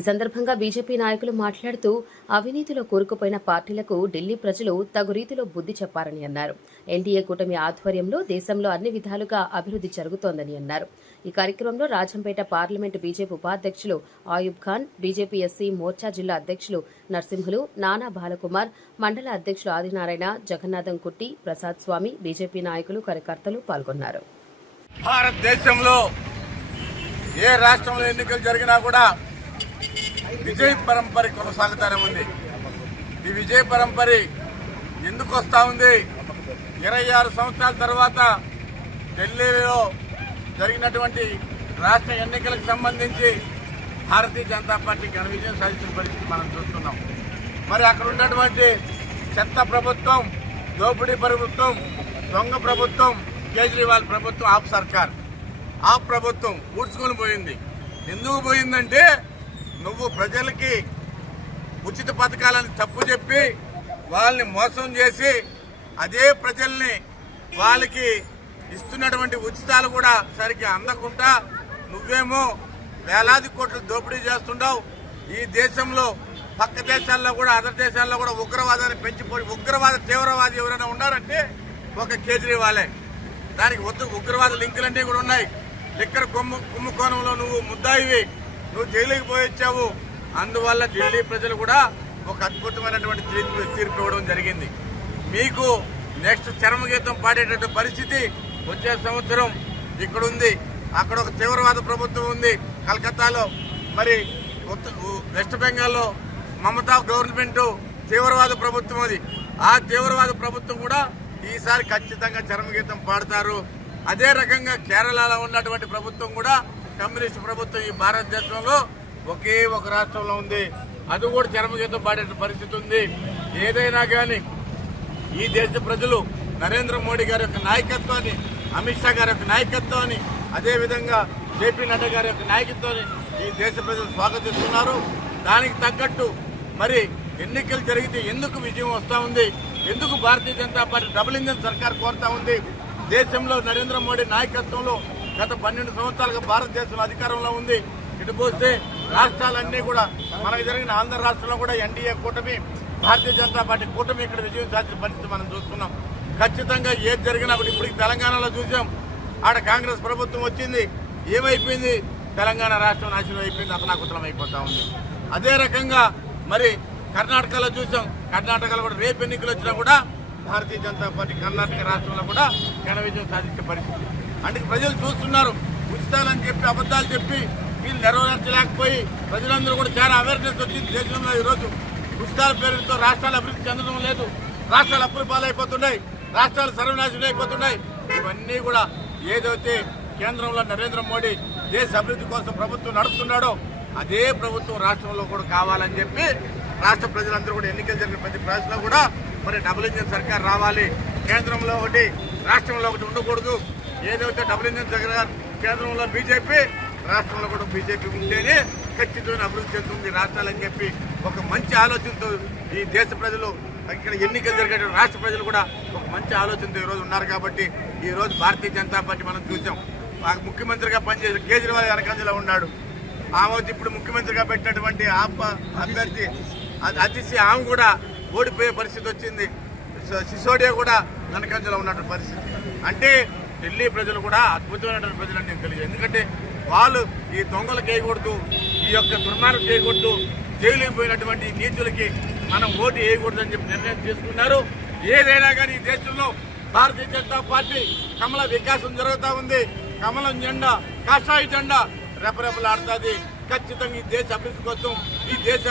ఈ సందర్భంగా బీజేపీ నాయకులు మాట్లాడుతూ అవినీతిలో కూరుకుపోయిన పార్టీలకు ఢిల్లీ ప్రజలు తగు రీతిలో బుద్ధి చెప్పారని అన్నారు. ఎన్డీఏ కూటమి ఆధ్వర్యంలో దేశంలో అన్ని విధాలుగా అభివృద్ధి జరుగుతోందని అన్నారు. ఈ కార్యక్రమంలో రాజంపేట పార్లమెంటు బీజేపీ ఉపాధ్యక్షులు ఆయుబ్ ఖాన్ బీజేపీ ఎస్సీ మోర్చా జిల్లా అధ్యక్షులు నరసింహులు నానా బాలకుమార్ మండల అధ్యక్షులు ఆదినారాయణ జగన్నాథం కుట్టి ప్రసాద్ స్వామి బీజేపీ నాయకులు కార్యకర్తలు పాల్గొన్నారు. భారతదేశంలో ఏ రాష్ట్రంలో ఎన్నికలు జరిగినా కూడా విజయ పరంపర కొనసాగుతూనే ఉంది. ఈ విజయ పరంపర ఎందుకు వస్తూ ఉంది? ఇరవై ఆరు సంవత్సరాల తర్వాత ఢిల్లీలో జరిగినటువంటి రాష్ట్ర ఎన్నికలకు సంబంధించి భారతీయ జనతా పార్టీ ఘన విజయం సాధించిన పరిస్థితి మనం చూస్తున్నాం. మరి అక్కడ ఉన్నటువంటి చెత్త ప్రభుత్వం దోపిడీ ప్రభుత్వం దొంగ ప్రభుత్వం కేజ్రీవాల్ ప్రభుత్వం ఆప్ సర్కార్. ఆ ప్రభుత్వం ఊడ్చుకొని పోయింది. ఎందుకు పోయిందంటే నువ్వు ప్రజలకి ఉచిత పథకాలను తప్పు చెప్పి వాళ్ళని మోసం చేసి అదే ప్రజల్ని వాళ్ళకి ఇస్తున్నటువంటి ఉచితాలు కూడా సరిగ్గా అందకుండా నువ్వేమో వేలాది కోట్లు దోపిడీ చేస్తుండవు. ఈ దేశంలో పక్క దేశాల్లో కూడా అదర్ దేశాల్లో కూడా ఉగ్రవాదాన్ని పెంచిపోయి ఉగ్రవాద తీవ్రవాది ఎవరైనా ఉన్నారంటే ఒక కేజ్రీవాలే. దానికి ఉగ్రవాద లింకులన్నీ కూడా ఉన్నాయి. లిక్కర్ కుమ్ము కుంభకోణంలో నువ్వు ముద్దాయివి. నువ్వు జైలుకి పోయొచ్చావు అందువల్ల ఢిల్లీ ప్రజలు కూడా ఒక అద్భుతమైనటువంటి తీర్పు తీర్పు ఇవ్వడం జరిగింది. మీకు నెక్స్ట్ చరమగీతం పాడేటటువంటి పరిస్థితి వచ్చే సంవత్సరం ఇక్కడ ఉంది అక్కడ ఒక తీవ్రవాద ప్రభుత్వం ఉంది కలకత్తాలో. మరి వెస్ట్ బెంగాల్లో మమతా గవర్నమెంట్ తీవ్రవాద ప్రభుత్వం అది. ఆ తీవ్రవాద ప్రభుత్వం కూడా ఈసారి ఖచ్చితంగా చరమగీతం పాడతారు. అదే రకంగా కేరళలో ఉన్నటువంటి ప్రభుత్వం కూడా కమ్యూనిస్ట్ ప్రభుత్వం ఈ భారతదేశంలో ఒకే ఒక రాష్ట్రంలో ఉంది. అది కూడా చరమగీతం పాడే పరిస్థితి ఉంది. ఏదైనా కానీ ఈ దేశ ప్రజలు నరేంద్ర మోడీ గారి యొక్క నాయకత్వాన్ని అమిత్ షా గారి యొక్క నాయకత్వాన్ని అదేవిధంగా జేపీ నడ్డా గారి యొక్క నాయకత్వాన్ని ఈ దేశ ప్రజలు స్వాగతిస్తున్నారు. దానికి తగ్గట్టు మరి ఎన్నికలు జరిగితే ఎందుకు విజయం వస్తూ ఉంది? ఎందుకు Bharatiya Janata party double engine సర్కార్ కోరుతా ఉంది? దేశంలో నరేంద్ర మోడీ నాయకత్వంలో గత పన్నెండు సంవత్సరాలుగా భారతదేశంలో అధికారంలో ఉంది. ఇటు పోస్తే రాష్ట్రాలన్నీ కూడా మనకు జరిగిన ఆంధ్ర రాష్ట్రంలో కూడా ఎన్డీఏ కూటమి భారతీయ జనతా పార్టీ కూటమి ఇక్కడ విజయం సాధించిన పరిస్థితి మనం చూస్తున్నాం. ఖచ్చితంగా ఏది జరిగినా కూడా ఇప్పుడు తెలంగాణలో చూసాం. ఆడ కాంగ్రెస్ ప్రభుత్వం వచ్చింది ఏమైపోయింది? తెలంగాణ రాష్ట్రం నాశనం అయిపోయింది అతనాకుతలం అయిపోతా ఉంది. అదే రకంగా మరి కర్ణాటకలో చూసాం. కర్ణాటకలో కూడా రేపు ఎన్నికలు వచ్చినా కూడా భారతీయ జనతా పార్టీ కర్ణాటక రాష్ట్రంలో కూడా ఘన విజయం సాధించే పరిస్థితి. అంటే ప్రజలు చూస్తున్నారు. ఉచితాలని చెప్పి అబద్ధాలు చెప్పి వీళ్ళు నెరవేర్చలేకపోయి ప్రజలందరూ కూడా చాలా అవేర్నెస్ వచ్చింది దేశంలో ఈరోజు. ఉచితాల పేరుతో రాష్ట్రాలు అభివృద్ధి చెందడం లేదు. రాష్ట్రాలు అప్పుల పాలైపోతున్నాయి. రాష్ట్రాలు సర్వనాశనం అయిపోతున్నాయి. ఇవన్నీ కూడా ఏదైతే కేంద్రంలో నరేంద్ర మోడీ దేశ అభివృద్ధి కోసం ప్రభుత్వం నడుస్తున్నాడో అదే ప్రభుత్వం రాష్ట్రంలో కూడా కావాలని చెప్పి రాష్ట్ర ప్రజలందరూ కూడా ఎన్నికలు జరిగిన ప్రతి ప్రజల్లో కూడా మరి డబుల్ ఇంజిన్ సర్కార్ రావాలి. కేంద్రంలో ఒకటి రాష్ట్రంలో ఒకటి ఉండకూడదు. ఏదైతే డబుల్ ఇంజిన్ సర్కార్ కేంద్రంలో బీజేపీ రాష్ట్రంలో కూడా బీజేపీ ఉంటేనే ఖచ్చితమైన అభివృద్ధి చెందుతుంది రాష్ట్రాలని చెప్పి ఒక మంచి ఆలోచనతో ఈ దేశ ప్రజలు ఇక్కడ ఎన్నికలు జరిగే రాష్ట్ర ప్రజలు కూడా ఒక మంచి ఆలోచనతో ఈరోజు ఉన్నారు కాబట్టి ఈరోజు భారతీయ జనతా పార్టీ మనం చూసాం. ఆ ముఖ్యమంత్రిగా పనిచేసిన కేజ్రీవాల్ వెనకంజలో ఉన్నాడు. ఆమె ఇప్పుడు ముఖ్యమంత్రిగా పెట్టినటువంటి అభ్యర్థి అతిశి ఆమె కూడా ఓడిపోయే పరిస్థితి వచ్చింది. సిసోడియా కూడా వెనకంజలో ఉన్నటువంటి పరిస్థితి. అంటే ఢిల్లీ ప్రజలు కూడా అద్భుతమైనటువంటి ప్రజలని నేను తెలియదు ఎందుకంటే వాళ్ళు ఈ దొంగలు చేయకూడదు ఈ యొక్క దుర్మార్గం చేయకూడదు జైలుకి పోయినటువంటి ఈ నీచులకి మనం ఓటు వేయకూడదు అని చెప్పి నిర్ణయం తీసుకున్నారు ఏదైనా కానీ ఈ దేశంలో భారతీయ జనతా పార్టీ కమల వికాసం జరుగుతూ ఉంది. కమలం జెండా కాషాయ జెండా రెపరెపలాడుతుంది. ఖచ్చితంగా ఈ దేశ అభివృద్ధి కోసం ఈ దేశ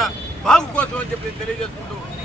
బాగు కోసం అని చెప్పి తెలియజేసుకుంటూ